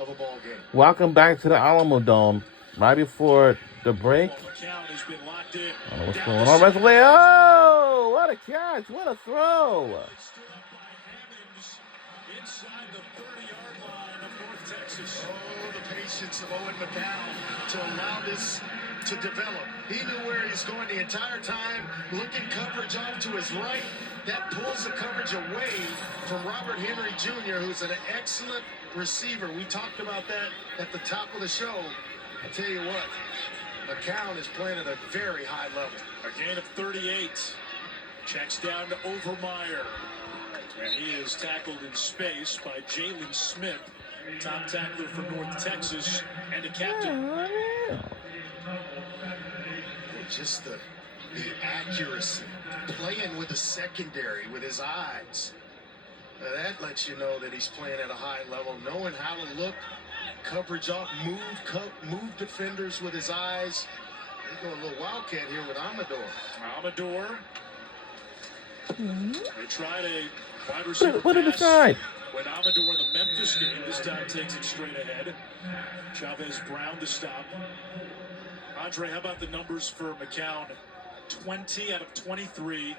of a ball game. Welcome back to the Alamo Dome. Right before the break. McCown has been locked in. I don't know what's going on. Rest away. Oh, what a catch. What a throw. Stood up by Hammonds inside the 30-yard line of North Texas. Oh, the patience of Owen McCown to allow this to develop. He knew where he's going the entire time, looking coverage off to his right. That pulls the coverage away from Robert Henry Jr., who's an excellent receiver. We talked about that at the top of the show. I tell you what, McCown is playing at a very high level. A gain of 38. Checks down to Overmeyer. And he is tackled in space by Jalen Smith, top tackler for North Texas and a captain. Just the accuracy, playing with the secondary with his eyes. That lets you know that he's playing at a high level, knowing how to look, coverage off, move defenders with his eyes. He's going a little wildcat here with Amador. Amador. They tried a wide receiver What did it pass decide? when Amador in the Memphis game. This time takes it straight ahead. Chavez Brown to stop. Andre, how about the numbers for McCown? 20 out of 23,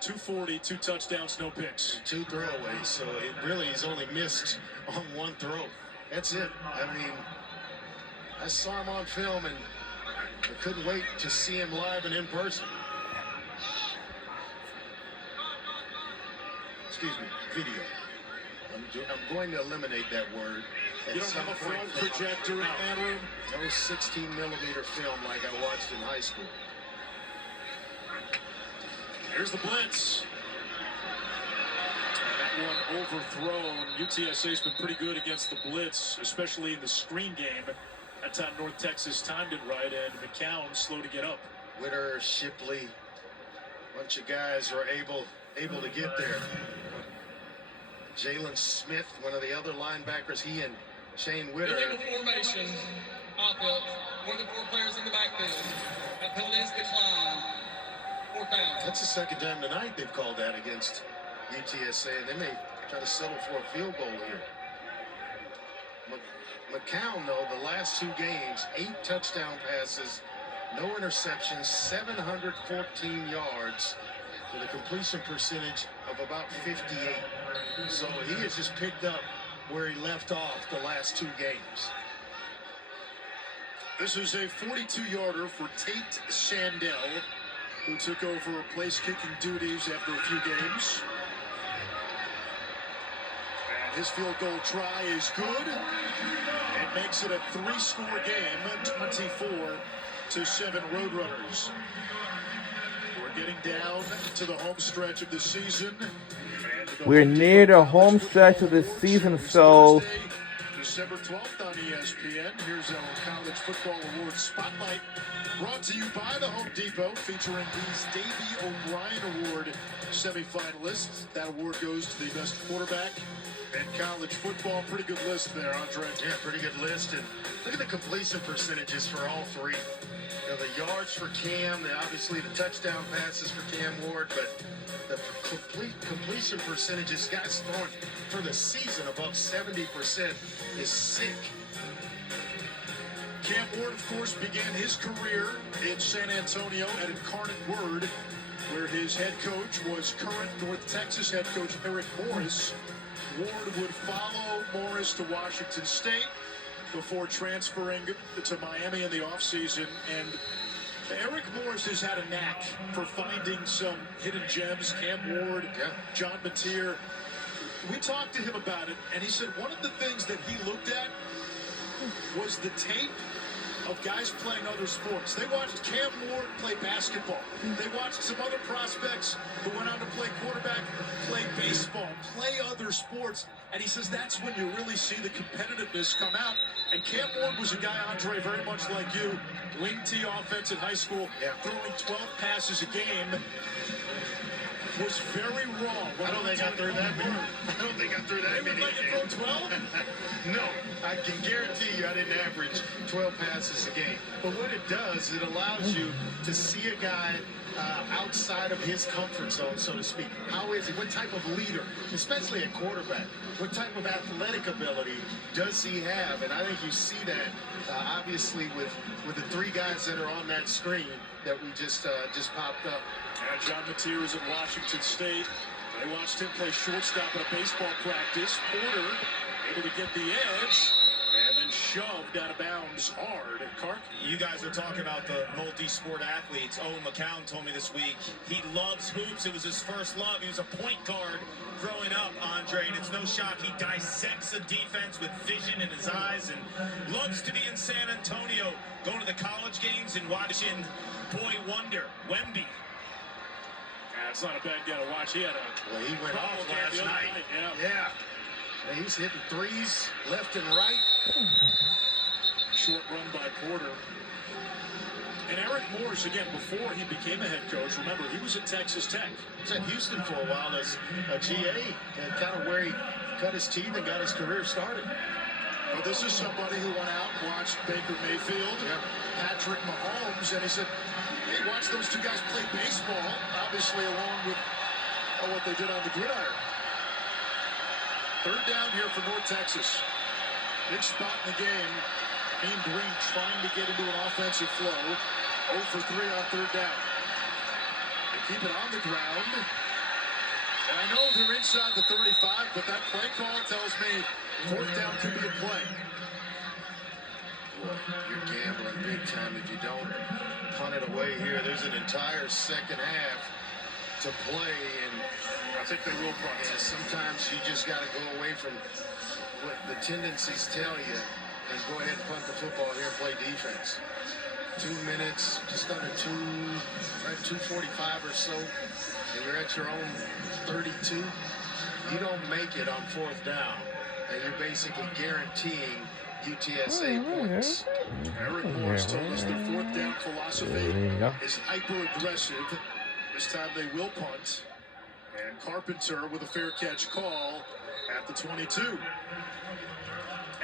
240, 2 touchdowns, no picks. 2 throwaways, so he's only missed on 1 throw. That's it. I mean, I saw him on film, and I couldn't wait to see him live and in person. Excuse me, video. I'm going to eliminate that word. You don't have a film projector in that room? No 16-millimeter film like I watched in high school. Here's the blitz. That one overthrown. UTSA's been pretty good against the blitz, especially in the screen game. That time North Texas timed it right, and McCown slow to get up. Witter, Shipley, bunch of guys were able to get there. Jalen Smith, one of the other linebackers, he and Shane Witter. Illegal formation, offense, one of the 4 players in the backfield. That penalty is declined. 4th down. That's the second time tonight they've called that against UTSA, and they may try to settle for a field goal here. McCown, though, the last 2 games, 8 touchdown passes, no interceptions, 714 yards, with a completion percentage of about 58. So he has just picked up where he left off the last 2 games. This is a 42-yarder for Tate Shandell, who took over place-kicking duties after a few games. And his field goal try is good. It makes it a 3-score game, 24-7 Roadrunners. We're getting down to the home stretch of the season. We're near the home stretch of the season, so December 12th on ESPN. Here's our College Football Awards Spotlight, brought to you by the Home Depot, featuring these Davey O'Brien Award semifinalists. That award goes to the best quarterback in college football. Pretty good list there, Andre. Yeah, pretty good list. And look at the completion percentages for all 3. You know, the yards for Cam, obviously the touchdown passes for Cam Ward, but the completion percentages, guys throwing for the season above 70% is sick. Cam Ward, of course, began his career in San Antonio at Incarnate Word, where his head coach was current North Texas head coach Eric Morris. Ward would follow Morris to Washington State before transferring to Miami in the offseason. And Eric Morris has had a knack for finding some hidden gems. Cam Ward, John Mateer. We talked to him about it, and he said one of the things that he looked at was the tape of guys playing other sports. They watched Cam Ward play basketball. They watched some other prospects who went on to play quarterback, play baseball, play other sports. And he says that's when you really see the competitiveness come out. And Cam Ward was a guy, Andre, very much like you, wing T offense in high school, throwing 12 passes a game. was very wrong. I don't think I threw that many. I don't think I threw that They would many. let you throw 12? No, I can guarantee you I didn't average 12 passes a game. But what it does, it allows you to see a guy outside of his comfort zone, so to speak. How is he? What type of leader, especially a quarterback? What type of athletic ability does he have? And I think you see that obviously with the three guys that are on that screen that we just popped up. John Mateer is at Washington State. They watched him play shortstop at a baseball practice. Porter able to get the edge and then shoved out of bounds hard. Kark? You guys are talking about the multi-sport athletes. Owen McCown told me this week he loves hoops. It was his first love. He was a point guard growing up, Andre, and it's no shock he dissects a defense with vision in his eyes and loves to be in San Antonio, going to the college games and watching Boy Wonder, Wemby. That's not a bad guy to watch. He had a Well, he went off trouble game last the other night. Yeah. Yeah, he's hitting threes left and right. Short run by Porter. And Eric Morris, again, before he became a head coach, remember, he was at Texas Tech. He was at Houston for a while as a GA, and kind of where he cut his teeth and got his career started. But this is somebody who went out and watched Baker Mayfield, Patrick Mahomes, and he said, hey, watch those two guys play baseball, obviously along with what they did on the gridiron. Third down here for North Texas. Big spot in the game. Mean Green trying to get into an offensive flow. 0 for 3 on third down. They keep it on the ground. And I know they're inside the 35, but that play call tells me fourth down could be a play. Boy, you're gambling big time if you don't punt it away here. There's an entire second half to play, and I think they will punt. yeah, sometimes you just got to go away from what the tendencies tell you and go ahead and punt the football here and play defense. 2 minutes, just under 2:45 or so, and you're at your own 32. You don't make it on fourth down, and you're basically guaranteeing UTSA points. Eric Morris told us their fourth down philosophy is hyper-aggressive. This time they will punt. And Carpenter with a fair catch call at the 22.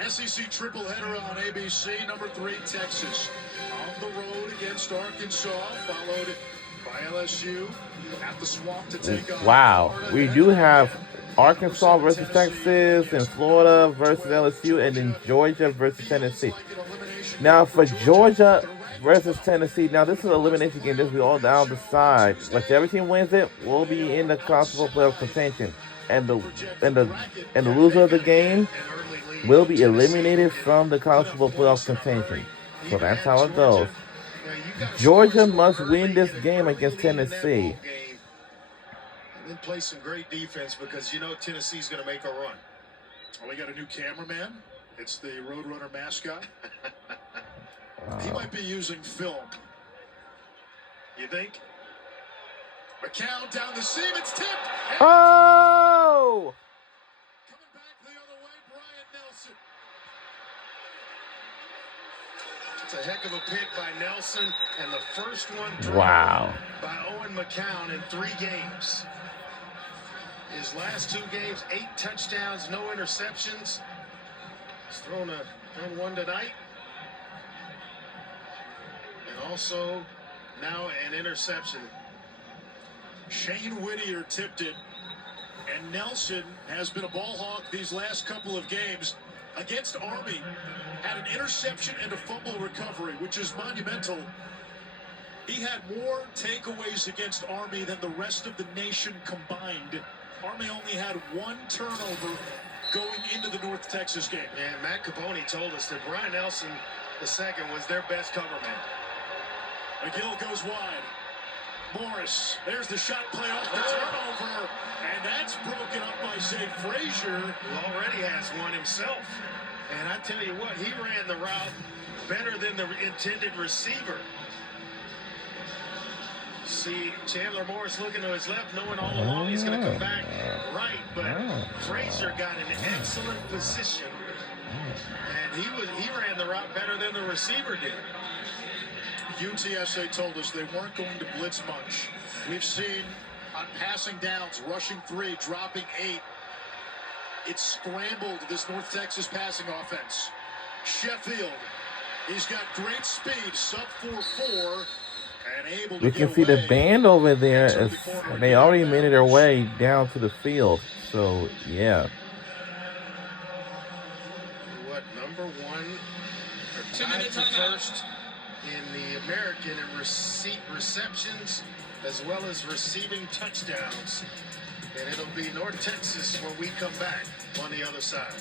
SEC triple header on ABC. Number 3, Texas. On the road against Arkansas, followed by LSU at the Swamp to take on Wow, Florida. we do have Arkansas versus Texas, and Florida versus LSU, and then Georgia versus Tennessee. Now for Georgia versus Tennessee, now this is an elimination game. This will be all down the side. Whichever team wins it will be in the college football playoff contention, and the loser of the game will be eliminated from the college football playoff contention. So that's how it goes. Georgia must win this game against Tennessee. And then play some great defense because you know Tennessee's going to make a run. Oh, we got a new cameraman. It's the Roadrunner mascot. He might be using film. You think? McCown down the seam. It's tipped. And Oh! coming back the other way, Brian Nelson. It's a heck of a pick by Nelson, and the first one thrown Wow. by Owen McCown in 3 games. His last 2 games, 8 touchdowns, no interceptions. He's thrown one tonight. And also now an interception. Shane Whittier tipped it, and Nelson has been a ball hawk these last couple of games. Against Army, had an interception and a fumble recovery, which is monumental. He had more takeaways against Army than the rest of the nation combined. Army only had 1 turnover going into the North Texas game. And Matt Capone told us that Brian Nelson II was their best cover man. McGill goes wide. Morris, there's the shot play off the turnover, and that's broken up by Zay Frazier. Who already has one himself. And I tell you what, he ran the route better than the intended receiver. See Chandler Morris looking to his left, knowing all along he's going to come back right, but Frazier got an excellent position, and he ran the route better than the receiver did. UTSA told us they weren't going to blitz much. We've seen on passing downs, rushing 3, dropping 8. It's scrambled this North Texas passing offense. Sheffield, he's got great speed, sub 4.4, and able to We can see the band over there. They already made their way down to the field. So, yeah. What, number 1 or 2 tied minute for timeout. first in the American in receptions as well as receiving touchdowns. And it'll be North Texas when we come back on the other side.